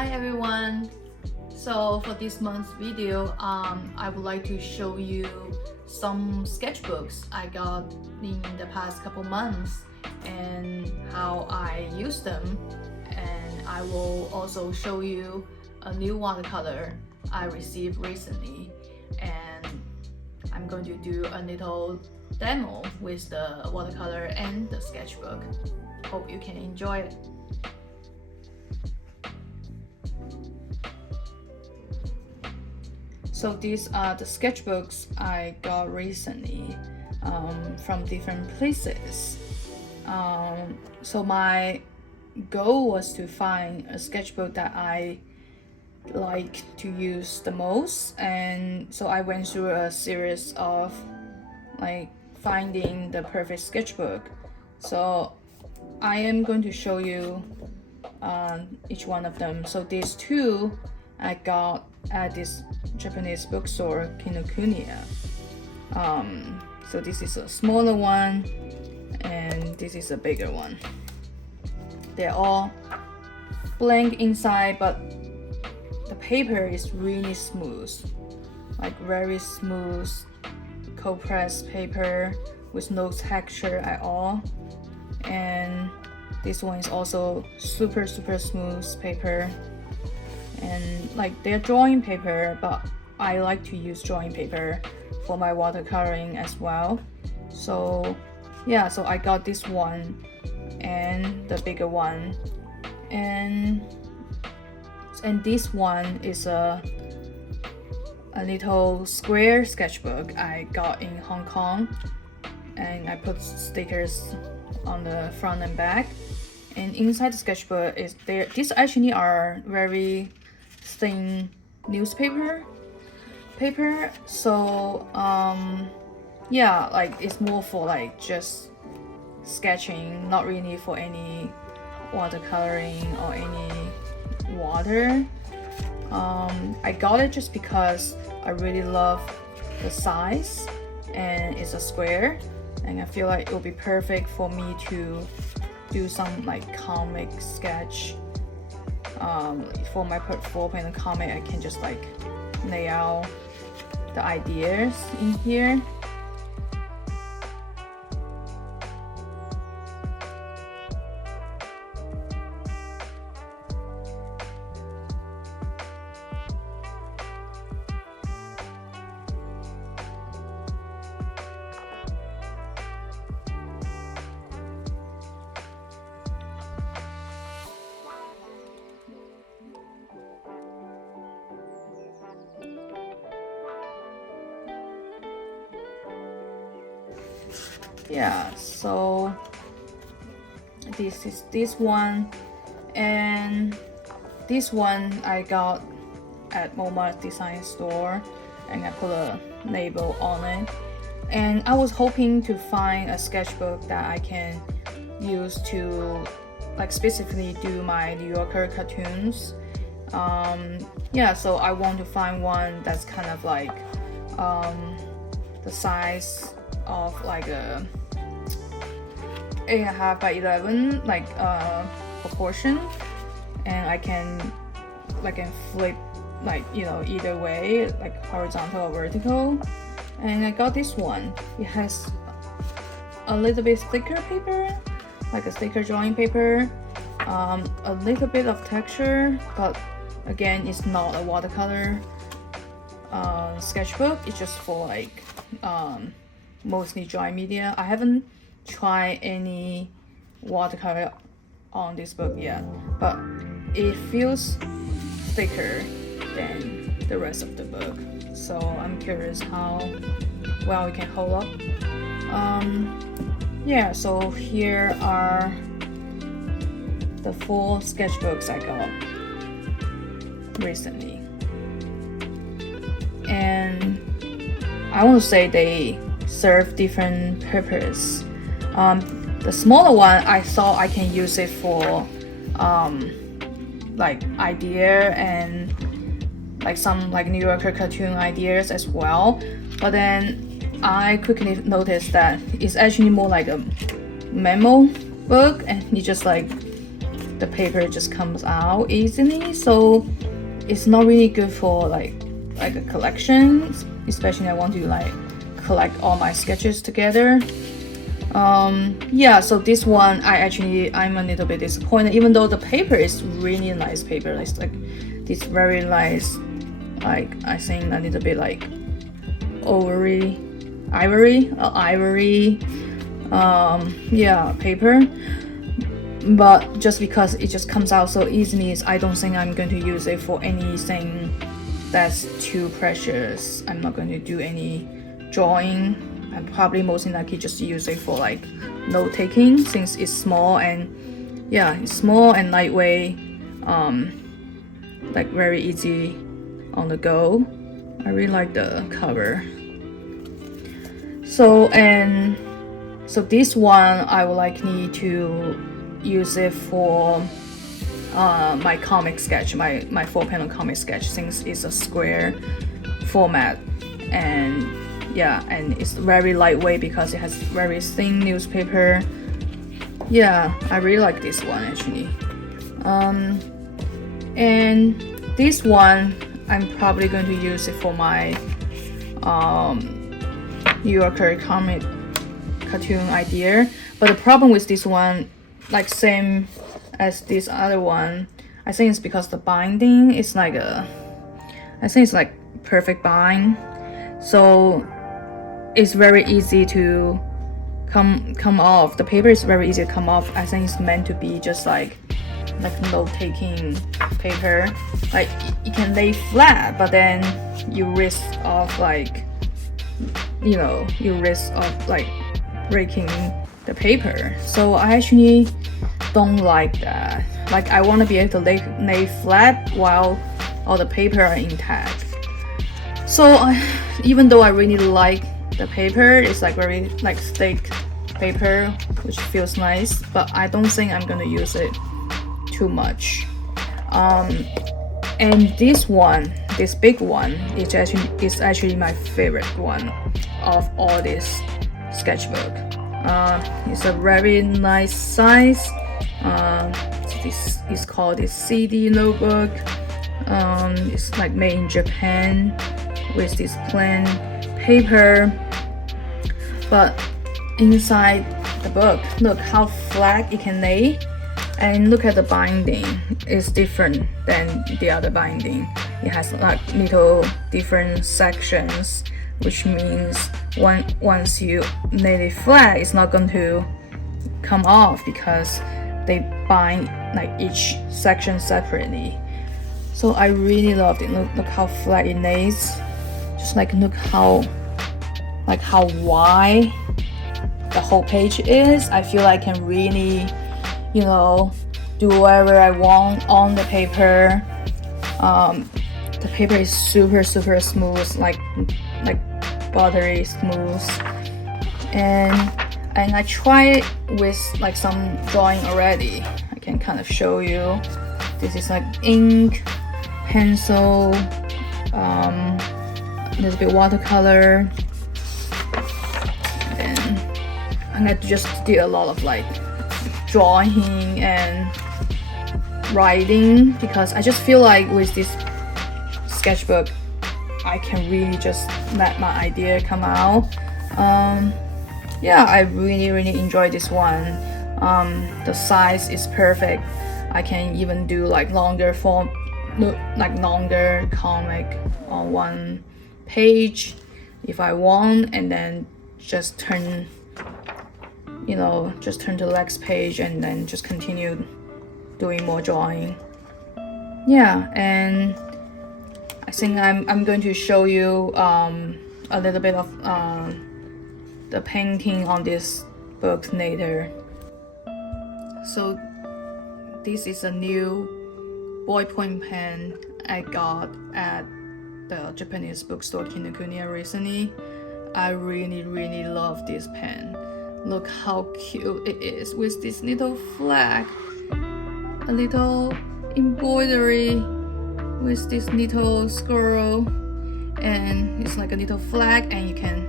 Hi everyone! So for this month's video, I would like to show you some sketchbooks I got in the past couple months and how I use them. And I will also show you a new watercolor I received recently. And I'm going to do a little demo with the watercolor and the sketchbook. Hope you can enjoy it. So these are the sketchbooks I got recently from different places. So my goal was to find a sketchbook that I like to use the most, and so I went through a series of finding the perfect sketchbook. So I am going to show you each one of them. So these two I got at this Japanese bookstore, Kinokuniya. So this is a smaller one and this is a bigger one. They're all blank inside, but the paper is really smooth, like very smooth cold pressed paper with no texture at all. And this one is also super smooth paper, and they're drawing paper, but I like to use drawing paper for my watercoloring as well. So yeah, so I got this one and the bigger one, and this one is a little square sketchbook I got in Hong Kong, and I put stickers on the front and back. And inside the sketchbook is there. These actually are very thin newspaper paper. So yeah, it's more for just sketching, not really for any watercoloring or any water. I got it just because I really love the size, and it's a square, and I feel like it will be perfect for me to do some comic sketch. For my portfolio and comic, I can just lay out the ideas in here. Yeah, so this is this one, and this one I got at MoMA design store, and I put a label on it. And I was hoping to find a sketchbook that I can use to specifically do my New Yorker cartoons. Yeah, so I want to find one that's kind of the size of a 8.5 by 11 proportion, and I can flip either way, horizontal or vertical. And I got this one. It has a little bit thicker paper, a thicker drawing paper, a little bit of texture, but again, it's not a watercolor sketchbook. It's just for mostly dry media. I haven't tried any watercolor on this book yet, but it feels thicker than the rest of the book, so I'm curious how well it can hold up. Yeah, so here are the 4 sketchbooks I got recently, and I want to say they serve different purpose. The smaller one, I thought I can use it for idea and some New Yorker cartoon ideas as well. But then I quickly noticed that it's actually more like a memo book, and you just the paper just comes out easily, so it's not really good for like a collection, especially I want to like collect all my sketches together. Yeah, so this one I'm a little bit disappointed, even though the paper is really nice paper. It's like this very nice, like I think a little bit like ivory, yeah, paper. But just because it just comes out so easily, I don't think I'm going to use it for anything that's too precious. I'm not going to do any drawing. I'm probably mostly likely just use it for like note taking, since it's small and yeah, it's small and lightweight, like very easy on the go. I really like the cover. So this one I would likely to use it for my comic sketch, my 4-panel comic sketch, since it's a square format, and yeah, and it's very lightweight because it has very thin newspaper. Yeah, I really like this one actually. And this one I'm probably going to use it for my New Yorker comic cartoon idea. But the problem with this one, like same as this other one, I think it's because the binding is like I think it's like perfect bind, so it's very easy to come off. The paper is very easy to come off. I think it's meant to be just like note-taking paper. Like you can lay flat, but then you risk of like, you know, breaking the paper. So I actually don't like that. Like I want to be able to lay flat while all the paper are intact. So even though I really like the paper, it's like very like thick paper, which feels nice, but I don't think I'm gonna use it too much. And this one, this big one, is actually my favorite one of all this sketchbook. It's a very nice size. This is called this CD notebook. It's like made in Japan with this plain paper, but inside the book, look how flat it can lay, and look at the binding. It's different than the other binding. It has like little different sections, which means once you lay it flat, it's not going to come off because they bind like each section separately. So I really loved it. Look how flat it lays. Just like look how wide the whole page is. I feel like I can really, you know, do whatever I want on the paper. The paper is super smooth, like buttery smooth, and I tried it with like some drawing already. I can kind of show you. This is like ink, pencil, a little bit watercolor, and I just did a lot of like drawing and writing, because I just feel like with this sketchbook I can really just let my idea come out. Yeah, I really enjoy this one. The size is perfect. I can even do like longer comic on one page if I want, and then just turn to the next page and then just continue doing more drawing. Yeah, and I think I'm going to show you a little bit of the painting on this book later. So this is a new ballpoint pen I got at the Japanese bookstore Kinokuniya recently. I really love this pen. Look how cute it is with this little flag, a little embroidery with this little squirrel, and it's like a little flag, and you can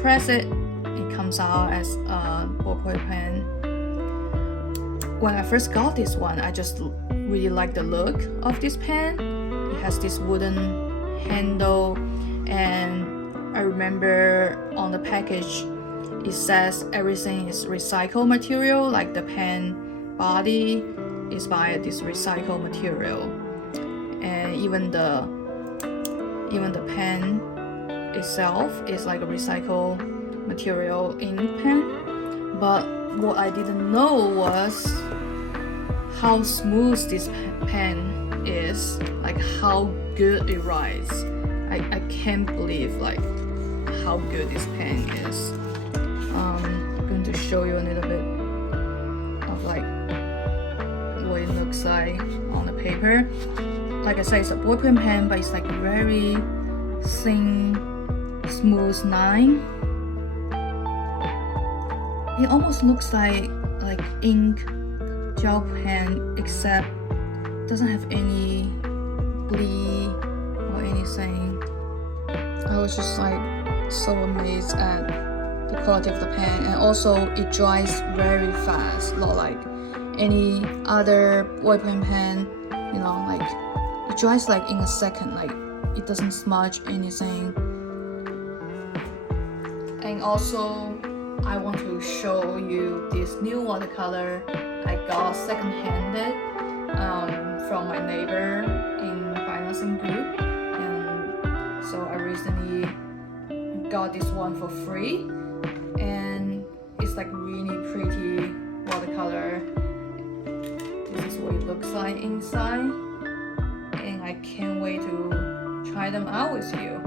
press it. It comes out as a ballpoint pen. when I first got this one, I just really like the look of this pen. It has this wooden handle, and I remember on the package it says everything is recycled material, like the pen body is by this recycled material, and even the pen itself is like a recycled material ink pen. But what I didn't know was how smooth this pen is, like how good it writes. I can't believe like how good this pen is. I'm going to show you a little bit of like what it looks like on the paper. Like I said, it's a ballpoint pen, but it's like a very thin, smooth line. It almost looks like ink gel pen, except it doesn't have any bleed or anything. I was just like so amazed at the quality of the pen, and also it dries very fast, not like any other ballpoint pen, you know, like it dries like in a second, like it doesn't smudge anything. And also I want to show you this new watercolor I got second-handed from my neighbor in financing group, and so I recently got this one for free, and it's like really pretty watercolor. This is what it looks like inside, and I can't wait to try them out with you.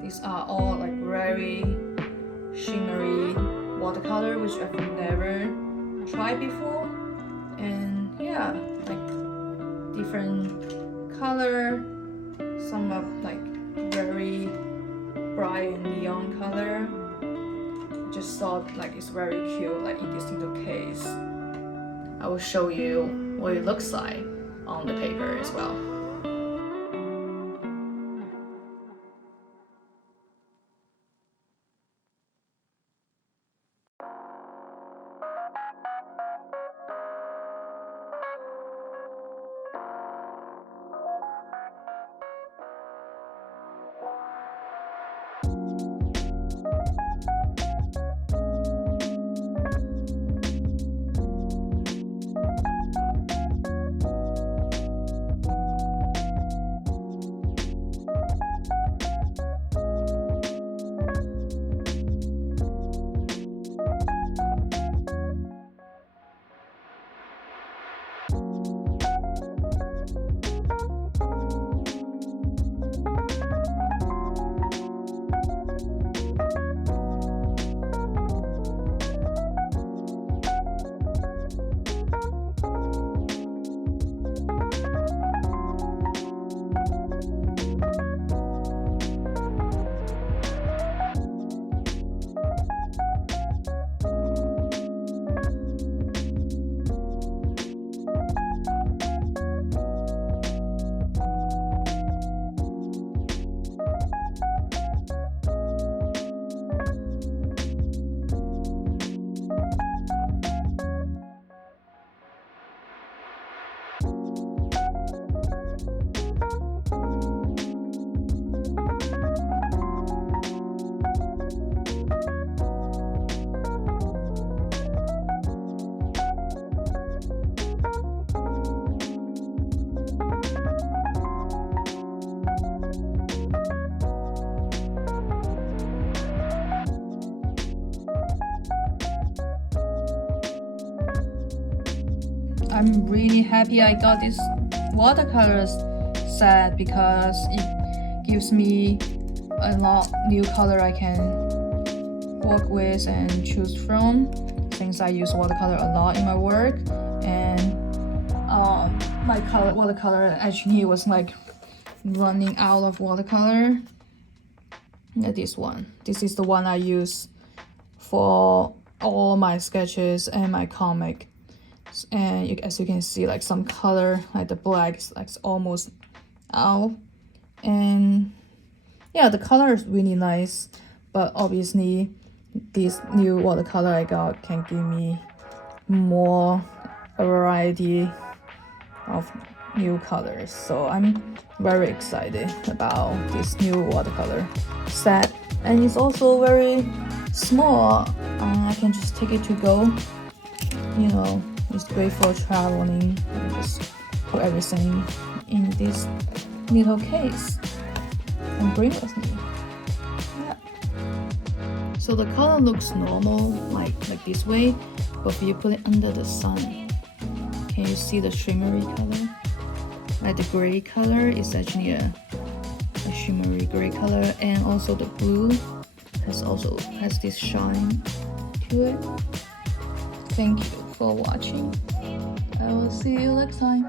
These are all like very shimmery watercolor, which I've never tried before, and yeah, like different color, some of like very bright neon color. Just thought like it's very cute, like in this little case. I will show you what it looks like on the paper as well. I'm really happy I got this watercolor set because it gives me a lot new color I can work with and choose from, since I use watercolor a lot in my work. And my watercolor actually was like running out of watercolor. Yeah, this one. This is the one I use for all my sketches and my comic. And as you can see, like some color, like the black is like almost out, and yeah, the color is really nice. But obviously this new watercolor I got can give me more a variety of new colors. So I'm very excited about this new watercolor set, and it's also very small. I can just take it to go. You know, it's great for traveling. I just put everything in this little case and bring with me. Yeah. So the color looks normal, like this way, but if you put it under the sun, can you see the shimmery color? Like the gray color is actually a shimmery gray color, and also the blue has this shine to it. Thank you for watching. I will see you next time.